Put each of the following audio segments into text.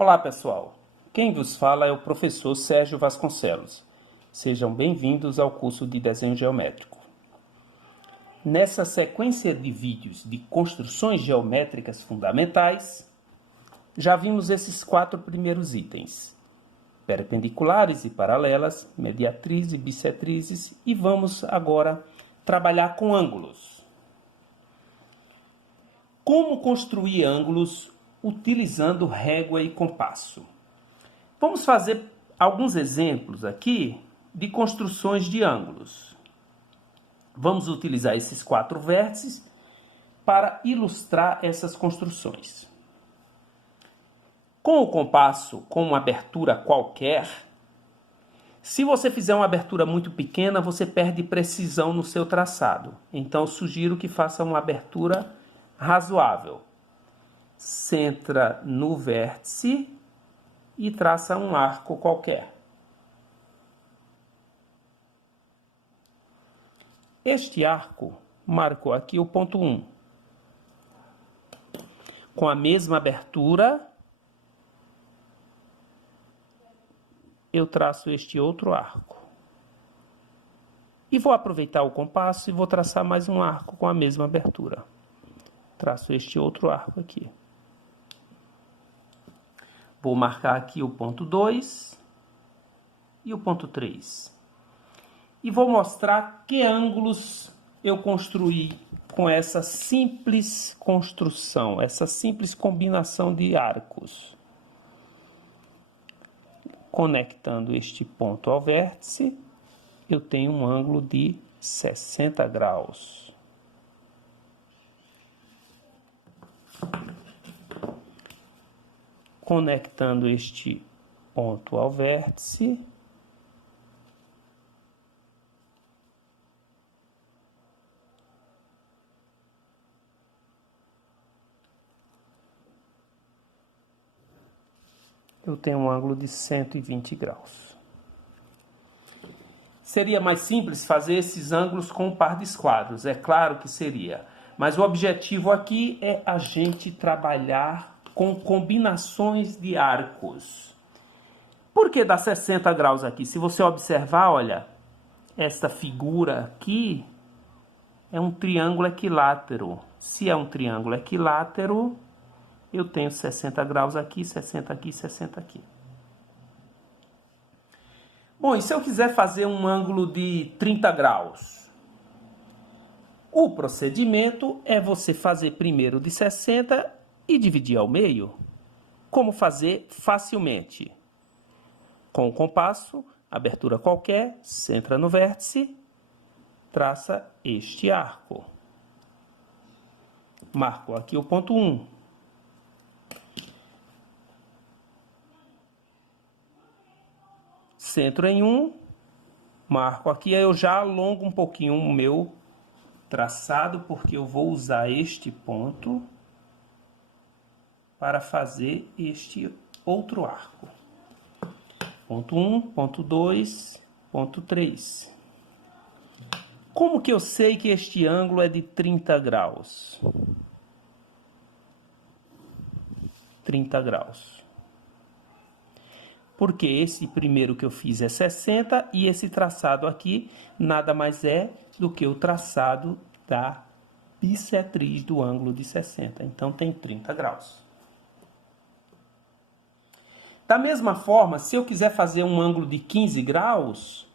Olá, pessoal. Quem vos fala é o professor Sérgio Vasconcelos. Sejam bem-vindos ao curso de Desenho Geométrico. Nessa sequência de vídeos de construções geométricas fundamentais, já vimos esses 4 primeiros itens: perpendiculares e paralelas, mediatriz e bissetrizes, e vamos agora trabalhar com ângulos. Como construir ângulos utilizando régua e compasso? Vamos fazer alguns exemplos aqui de construções de ângulos. Vamos utilizar esses 4 vértices para ilustrar essas construções. Com o compasso, com uma abertura qualquer, se você fizer uma abertura muito pequena, você perde precisão no seu traçado. Então, sugiro que faça uma abertura razoável. Centra no vértice e traça um arco qualquer. Este arco marcou aqui o ponto 1. Com a mesma abertura, eu traço este outro arco. E vou aproveitar o compasso e vou traçar mais um arco com a mesma abertura. Traço este outro arco aqui. Vou marcar aqui o ponto 2 e o ponto 3. E vou mostrar que ângulos eu construí com essa simples construção, essa simples combinação de arcos. Conectando este ponto ao vértice, eu tenho um ângulo de 60 graus. Conectando este ponto ao vértice, eu tenho um ângulo de 120 graus. Seria mais simples fazer esses ângulos com um par de esquadros, é claro que seria. Mas o objetivo aqui é a gente trabalhar com combinações de arcos. Por que dá 60 graus aqui? Se você observar, olha, esta figura aqui é um triângulo equilátero. Se é um triângulo equilátero, eu tenho 60 graus aqui, 60 aqui, 60 aqui. Bom, e se eu quiser fazer um ângulo de 30 graus? O procedimento é você fazer primeiro de 60 e dividir ao meio. Como fazer facilmente? Com o compasso, abertura qualquer, centra no vértice, traça este arco. Marco aqui o ponto 1. Centro em 1, marco aqui, aí eu já alongo um pouquinho o meu traçado, porque eu vou usar este ponto para fazer este outro arco. Ponto 1, ponto 2, ponto 3. Como que eu sei que este ângulo é de 30 graus? 30 graus. Porque esse primeiro que eu fiz é 60 e esse traçado aqui nada mais é do que o traçado da bissetriz do ângulo de 60. Então, tem 30 graus. Da mesma forma, se eu quiser fazer um ângulo de 15 graus,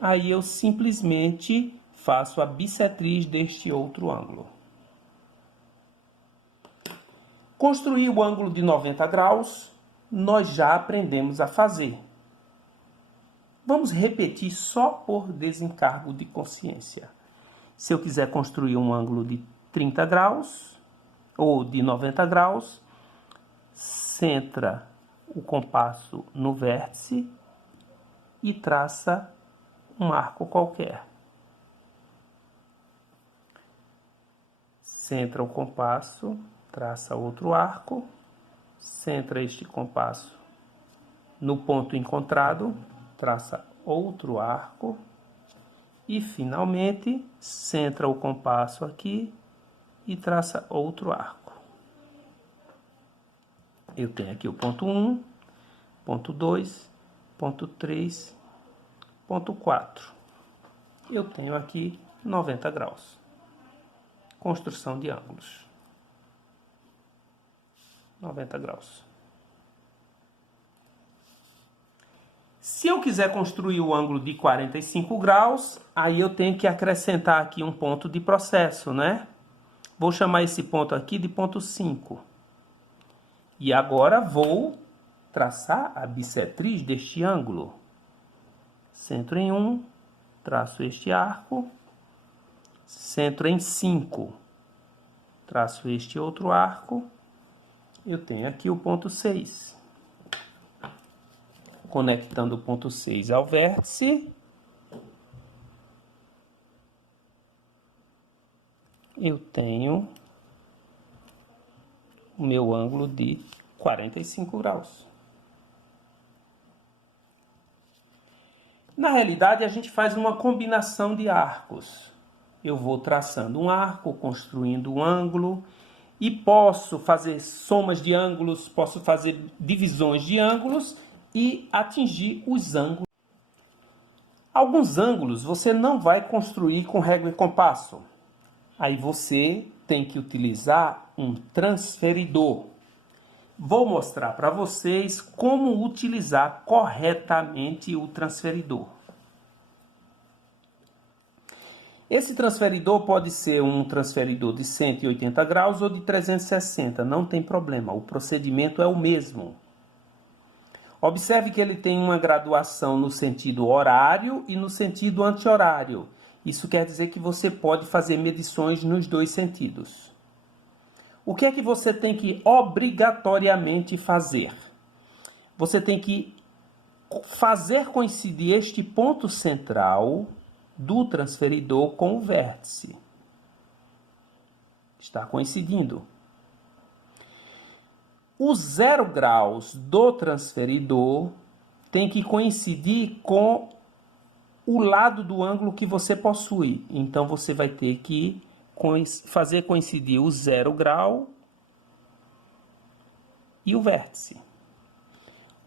aí eu simplesmente faço a bissetriz deste outro ângulo. Construir o ângulo de 90 graus, nós já aprendemos a fazer. Vamos repetir só por desencargo de consciência. Se eu quiser construir um ângulo de 30 graus ou de 90 graus, centra o compasso no vértice e traça um arco qualquer. Centra o compasso, traça outro arco, centra este compasso no ponto encontrado, traça outro arco e, finalmente, centra o compasso aqui e traça outro arco. Eu tenho aqui o ponto 1, ponto 2, ponto 3, ponto 4. Eu tenho aqui 90 graus. Construção de ângulos. 90 graus. Se eu quiser construir o ângulo de 45 graus, aí eu tenho que acrescentar aqui um ponto de processo, né? Vou chamar esse ponto aqui de ponto 5. E agora vou traçar a bissetriz deste ângulo. Centro em 1, traço este arco. Centro em 5, traço este outro arco. Eu tenho aqui o ponto 6. Conectando o ponto 6 ao vértice, eu tenho o meu ângulo de 45 graus. Na realidade, a gente faz uma combinação de arcos. Eu vou traçando um arco, construindo um ângulo, e posso fazer somas de ângulos, posso fazer divisões de ângulos e atingir os ângulos. Alguns ângulos você não vai construir com régua e compasso. Aí você tem que utilizar um transferidor. Vou mostrar para vocês como utilizar corretamente o transferidor. Esse transferidor pode ser um transferidor de 180 graus ou de 360, não tem problema, o procedimento é o mesmo. Observe que ele tem uma graduação no sentido horário e no sentido anti-horário. Isso quer dizer que você pode fazer medições nos dois sentidos. O que é que você tem que obrigatoriamente fazer? Você tem que fazer coincidir este ponto central do transferidor com o vértice. Está coincidindo. O 0 graus do transferidor tem que coincidir com o lado do ângulo que você possui. Então, você vai ter que fazer coincidir o 0 grau e o vértice.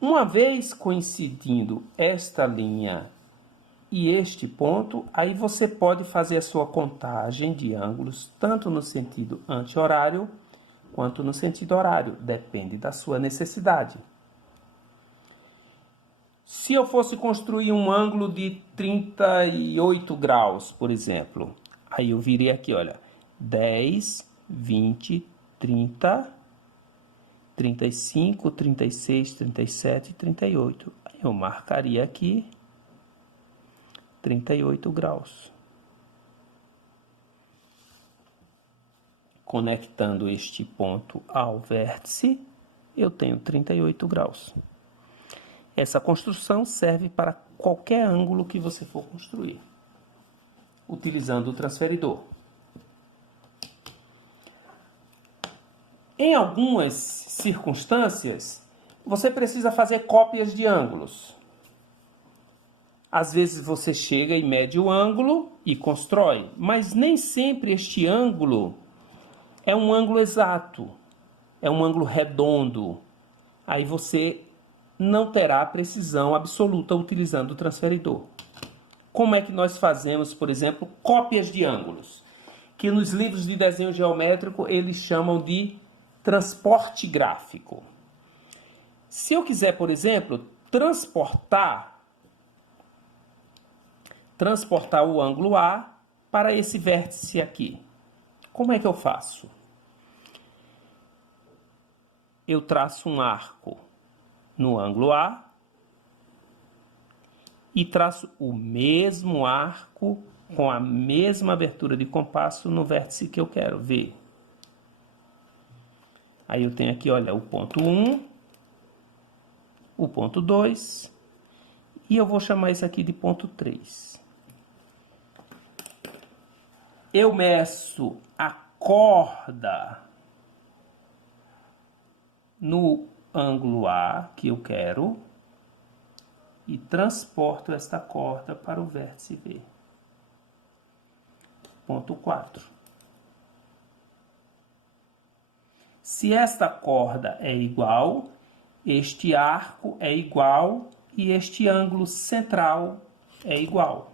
Uma vez coincidindo esta linha e este ponto, aí você pode fazer a sua contagem de ângulos, tanto no sentido anti-horário, quanto no sentido horário. Depende da sua necessidade. Se eu fosse construir um ângulo de 38 graus, por exemplo, aí eu virei aqui, olha, 10, 20, 30, 35, 36, 37 e 38. Aí eu marcaria aqui 38 graus. Conectando este ponto ao vértice, eu tenho 38 graus. Essa construção serve para qualquer ângulo que você for construir, utilizando o transferidor. Em algumas circunstâncias, você precisa fazer cópias de ângulos. Às vezes você chega e mede o ângulo e constrói, mas nem sempre este ângulo é um ângulo exato, é um ângulo redondo. Aí você não terá precisão absoluta utilizando o transferidor. Como é que nós fazemos, por exemplo, cópias de ângulos? Que nos livros de desenho geométrico eles chamam de transporte gráfico. Se eu quiser, por exemplo, transportar o ângulo A para esse vértice aqui. Como é que eu faço? Eu traço um arco no ângulo A e traço o mesmo arco com a mesma abertura de compasso no vértice que eu quero ver. Aí eu tenho aqui, olha, o ponto 1, o ponto 2 e eu vou chamar isso aqui de ponto 3. Eu meço a corda no ângulo A que eu quero e transporto esta corda para o vértice B. Ponto 4. Se esta corda é igual, este arco é igual e este ângulo central é igual.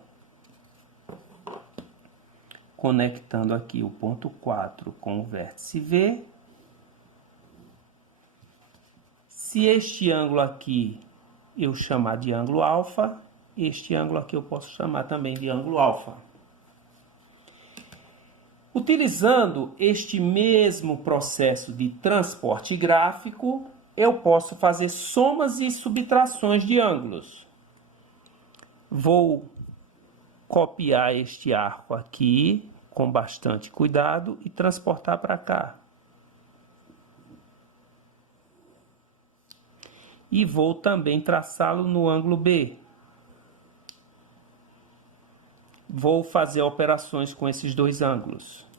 Conectando aqui o ponto 4 com o vértice V. Se este ângulo aqui eu chamar de ângulo alfa, este ângulo aqui eu posso chamar também de ângulo alfa. Utilizando este mesmo processo de transporte gráfico, eu posso fazer somas e subtrações de ângulos. Vou copiar este arco aqui com bastante cuidado e transportar para cá. E vou também traçá-lo no ângulo B. Vou fazer operações com esses dois ângulos.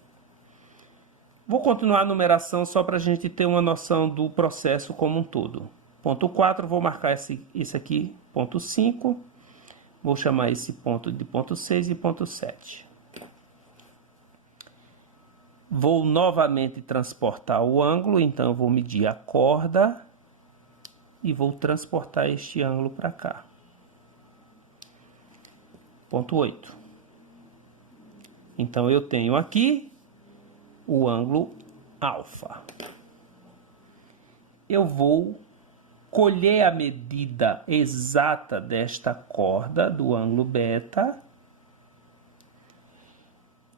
Vou continuar a numeração só para a gente ter uma noção do processo como um todo. Ponto 4, vou marcar esse aqui, ponto 5. Vou chamar esse ponto de ponto 6 e ponto 7. Vou novamente transportar o ângulo, então eu vou medir a corda e vou transportar este ângulo para cá. Ponto 8. Então eu tenho aqui o ângulo alfa. Eu vou colher a medida exata desta corda do ângulo beta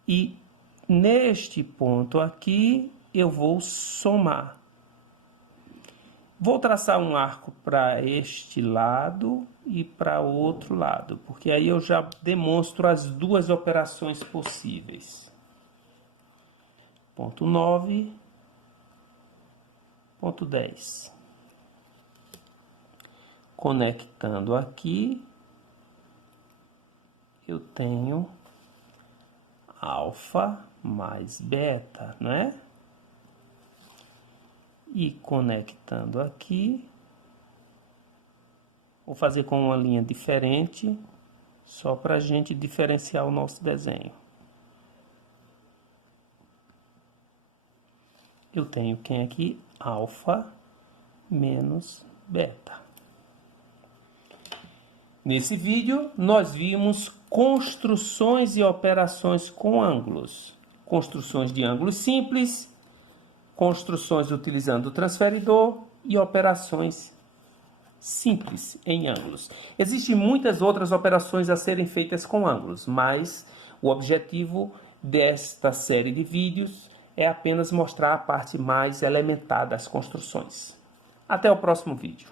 e neste ponto aqui eu vou somar. Vou traçar um arco para este lado e para o outro lado, porque aí eu já demonstro as duas operações possíveis. Ponto 9, ponto 10. Conectando aqui, eu tenho alfa mais beta, né? E conectando aqui, vou fazer com uma linha diferente, só para a gente diferenciar o nosso desenho. Eu tenho quem aqui? Alfa menos beta. Nesse vídeo, nós vimos construções e operações com ângulos. Construções de ângulos simples, construções utilizando o transferidor e operações simples em ângulos. Existem muitas outras operações a serem feitas com ângulos, mas o objetivo desta série de vídeos é apenas mostrar a parte mais elementar das construções. Até o próximo vídeo.